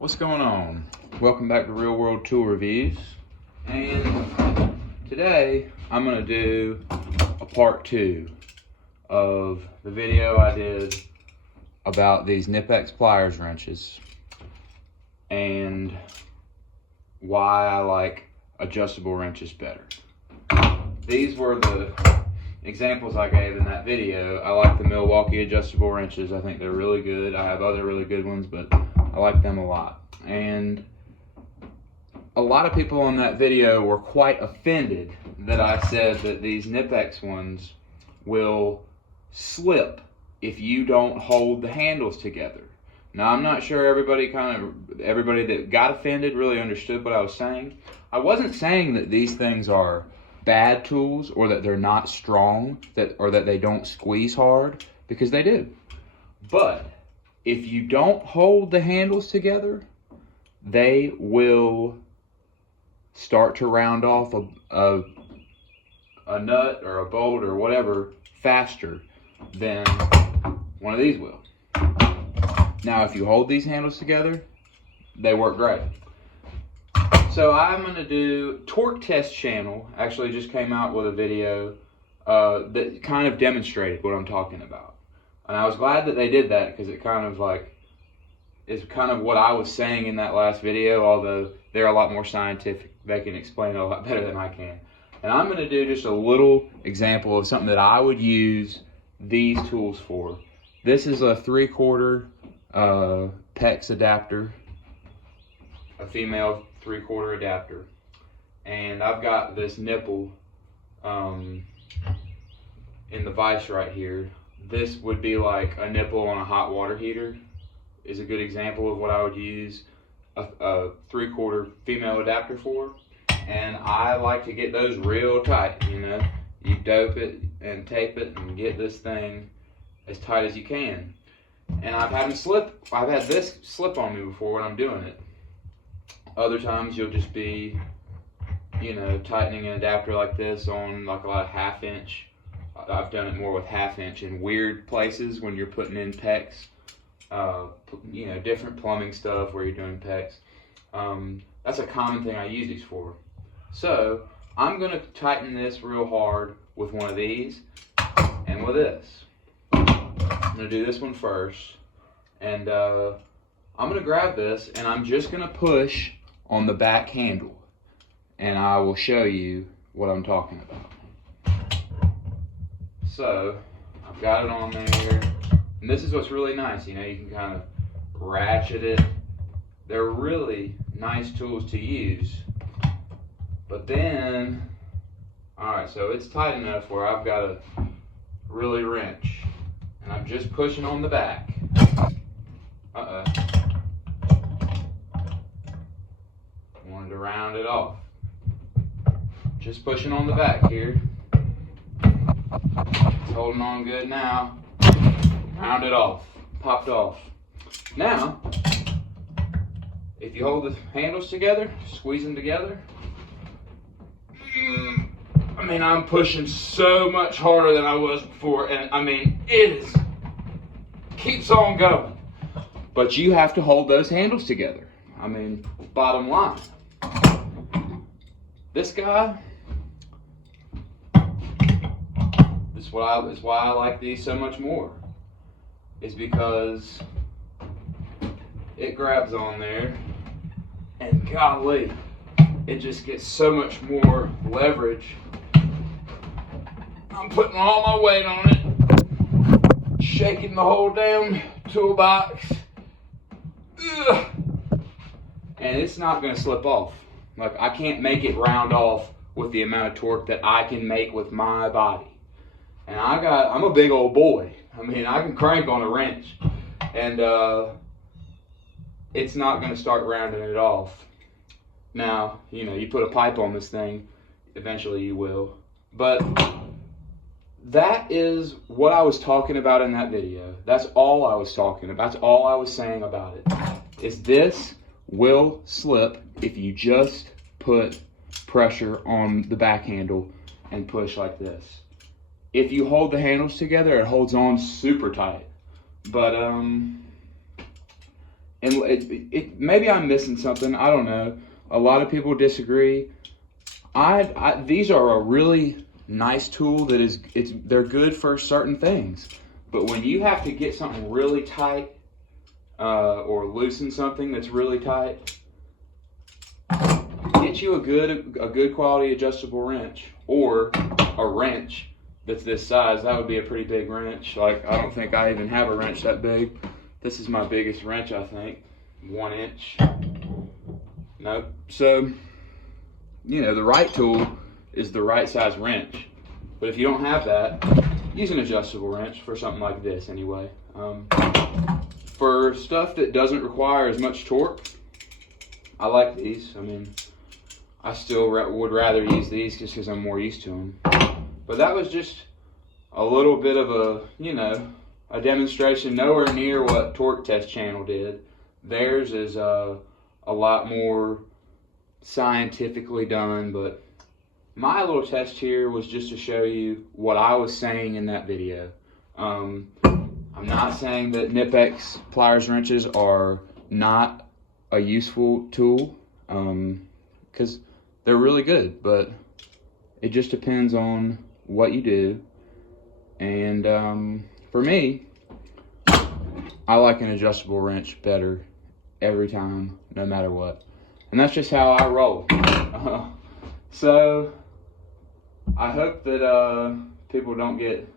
What's going on? Welcome back to Real World Tool Reviews. And today I'm going to do a part 2 of the video I did about these Knipex pliers wrenches and why I like adjustable wrenches better. These were the examples I gave in that video. I like the Milwaukee adjustable wrenches. I think they're really good. I have other really good ones, but I like them a lot. And a lot of people on that video were quite offended that I said that these Knipex ones will slip if you don't hold the handles together. Now, I'm not sure everybody that got offended really understood what I was saying. I wasn't saying that these things are bad tools or that they're not strong or that they don't squeeze hard, because they do. But if you don't hold the handles together, they will start to round off a nut or a bolt or whatever faster than one of these will. Now, if you hold these handles together, they work great. So I'm going to do Torque Test Channel. Actually just came out with a video that kind of demonstrated what I'm talking about. And I was glad that they did that, because it kind of is kind of what I was saying in that last video, although they're a lot more scientific. They can explain it a lot better than I can. And I'm going to do just a little example of something that I would use these tools for. This is a 3/4 PEX adapter, a female 3/4 adapter. And I've got this nipple in the vise right here. This would be like a nipple on a hot water heater, is a good example of what I would use a 3/4 female adapter for. And I like to get those real tight, you know. You dope it and tape it and get this thing as tight as you can. And I've had this slip on me before when I'm doing it. Other times you'll just be, you know, tightening an adapter like this on like a lot of 1/2 inch. I've done it more with 1/2 inch in weird places when you're putting in PEX, you know, different plumbing stuff where you're doing PEX. That's a common thing I use these for. So I'm going to tighten this real hard with one of these and with this. I'm going to do this one first, and I'm going to grab this and I'm just going to push on the back handle, and I will show you what I'm talking about. So I've got it on there, and this is what's really nice, you know, you can kind of ratchet it. They're really nice tools to use. But then, alright, so it's tight enough where I've got to really wrench, and I'm just pushing on the back. Wanted to round it off. Just pushing on the back here. It's holding on good now. Round it off. Popped off. Now, if you hold the handles together, squeeze them together, I mean, I'm pushing so much harder than I was before, and I mean, keeps on going. But you have to hold those handles together. I mean, bottom line. This guy, is why I like these so much more, is because it grabs on there, and golly, it just gets so much more leverage. I'm putting all my weight on it, shaking the whole damn toolbox, and it's not going to slip off. Like, I can't make it round off with the amount of torque that I can make with my body. And I'm a big old boy. I mean, I can crank on a wrench, and it's not going to start rounding it off. Now, you know, you put a pipe on this thing, eventually you will. But that is what I was talking about in that video. That's all I was talking about. That's all I was saying about it. Is this will slip if you just put pressure on the back handle and push like this. If you hold the handles together, it holds on super tight. But and maybe I'm missing something. I don't know. A lot of people disagree. These are a really nice tool they're good for certain things. But when you have to get something really tight or loosen something that's really tight, get you a good quality adjustable wrench, or a wrench that's this size. That would be a pretty big wrench. Like, I don't think I even have a wrench that big. This is my biggest wrench, I think. 1 inch. Nope. So, you know, the right tool is the right size wrench. But if you don't have that, use an adjustable wrench for something like this anyway. For stuff that doesn't require as much torque, I like these. I mean, I still would rather use these just because I'm more used to them. But that was just a little bit of a, you know, a demonstration, nowhere near what Torque Test Channel did. Theirs is a lot more scientifically done, but my little test here was just to show you what I was saying in that video. I'm not saying that Knipex pliers wrenches are not a useful tool, because they're really good, but it just depends on what you do. And for me, I like an adjustable wrench better every time, no matter what. And that's just how I roll. So I hope that people don't get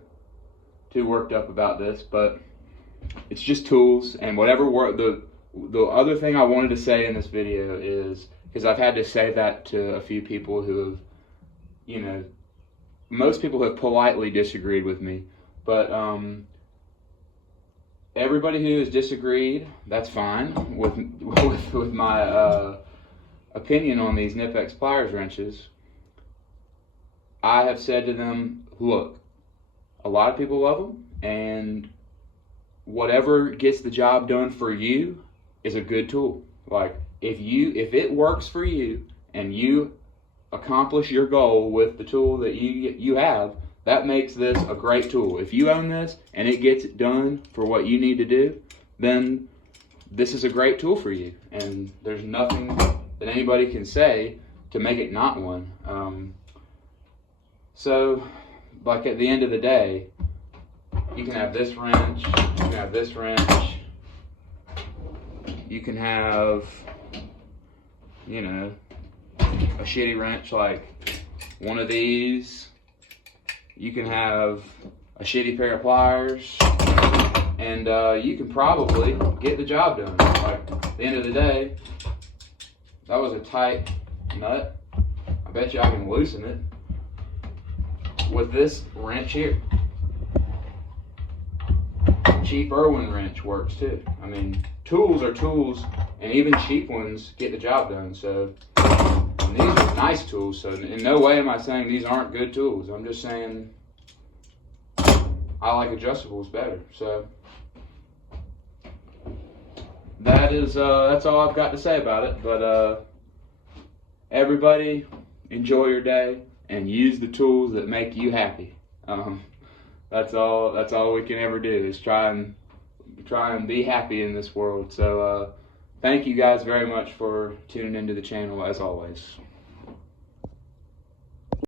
too worked up about this, but it's just tools. And whatever work, the other thing I wanted to say in this video is, because I've had to say that to a few people who have, you know, most people have politely disagreed with me, but everybody who has disagreed, that's fine with my opinion on these Knipex pliers wrenches. I have said to them, look, a lot of people love them, and whatever gets the job done for you is a good tool. Like, if it works for you and you accomplish your goal with the tool that you have, that makes this a great tool. If you own this and it gets it done for what you need to do, then this is a great tool for you, and there's nothing that anybody can say to make it not one. So, like, at the end of the day, you can have this wrench, you can have this wrench, you can have, you know, a shitty wrench like one of these, you can have a shitty pair of pliers, and you can probably get the job done. Like, at the end of the day, that was a tight nut. I bet you I can loosen it with this wrench here. Cheap Irwin wrench works too. I mean, tools are tools, and even cheap ones get the job done. So, and these are nice tools, so in no way am I saying these aren't good tools. I'm just saying I like adjustables better. So that's all I've got to say about it. But everybody, enjoy your day and use the tools that make you happy. That's all we can ever do, is try and be happy in this world. So thank you guys very much for tuning into the channel, as always.